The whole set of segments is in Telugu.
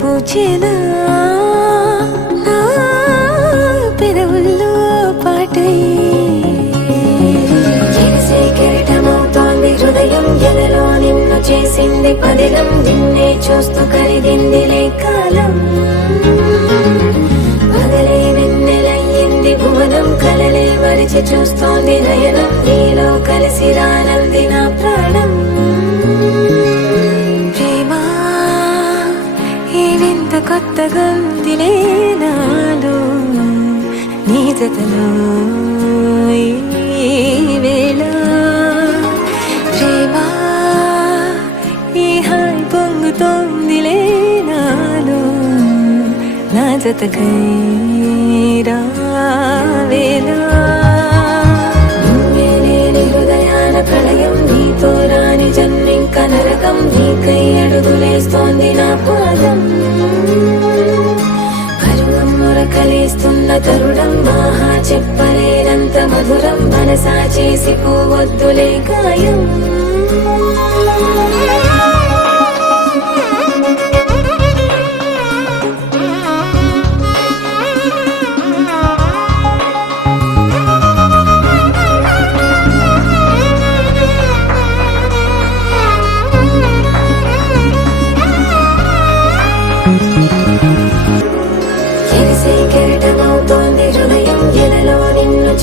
పూచెనా నా పెదవుల్లో పాటై ఎగిసే కెరటమవుతోంది హృదయం ఎదలో నిన్ను చేసింది పదిలం నిన్నే చూస్తూ కరిగిందిలే కాలం పగలే వెన్నెలయ్యింది భువనం కలలే మరిచి చూస్తోంది నయనం నీలో కలిసి రానంది నా ప్రాణం కొత్తగా ఉందిలే నాలో నీ జతలో ఈ వేళ ప్రేమ ఈ హాయి పొంగుతోందిలే నాలో నా జతకై రావేళ నువ్వే లేని హృదయాల ప్రళయం నీతో రాని జన్మింక నరకం నీకై అడుగులేస్తోంది నా పాదం కలిస్తున్న తరుణం మహా చెప్పలేనంత మధురం మనసా చేసి పోవద్దులే గాయం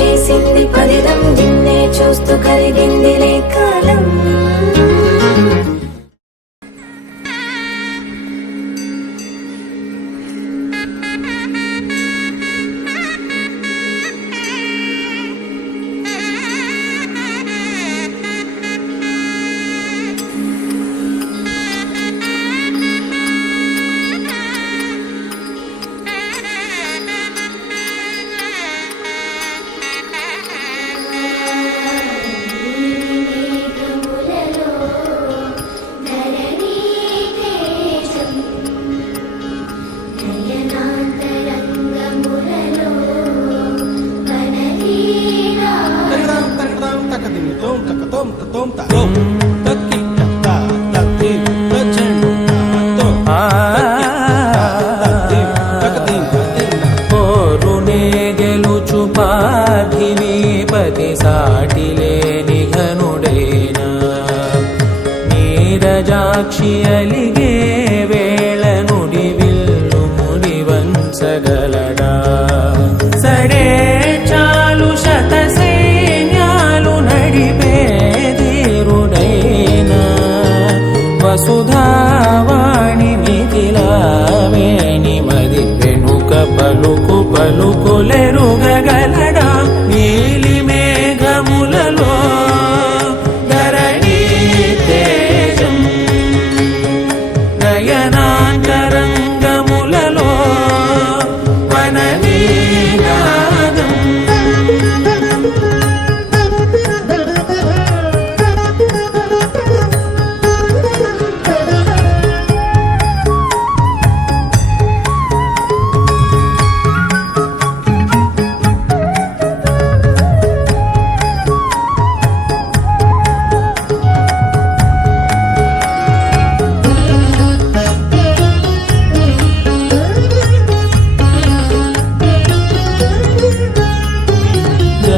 చేసింది పదిలం నిన్నే చూస్తూ కలిగిందిలే కాలం నీరజాక్షి అలిగే వేళ నుడి విల్లు ముడివంచగలడా సడే చాలు శత సైన్యాలు నడిపే ధీరుడైనా వసుధావాణి మిథిలావేణి మది వెనుక పలుకు పలుకులెరుగగలడా నీలి మేఘములలో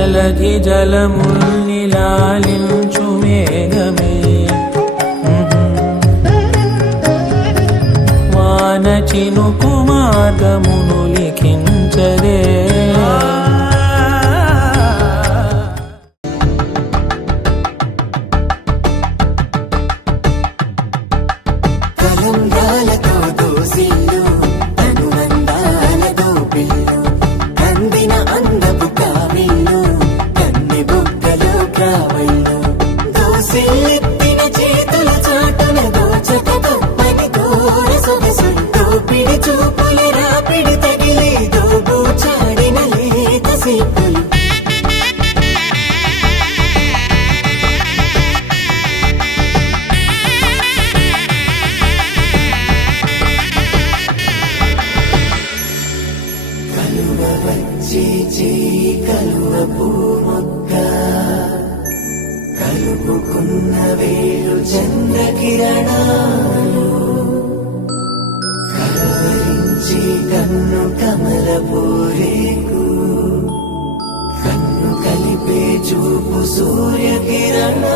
జలధి జలముల్ని లాలించు మేఘమే వాన చినుకు మార్గమును లిఖించదే కలంబ్రాలతో దోసిల్లు అనునందాలతో పిల్లు అందిన అందపు కావిల్లు కన్నె బుగ్గలో కావళ్ళు దోసిల్లెత్తిన చేతుల చాటున దోచక తప్పని ఘోర సొగసులు దోపిడి చూపుల రాపిడి తగిలే దోబూచాడిన లేత సీపులు వచ్చి కలువ పూమొక్క కలుపుకున్న వేలు చంద్రకిరణాలు కలవరించి కన్ను కమల పూరేకు కన్ను కలిపే చూపు సూర్యకిరణాలు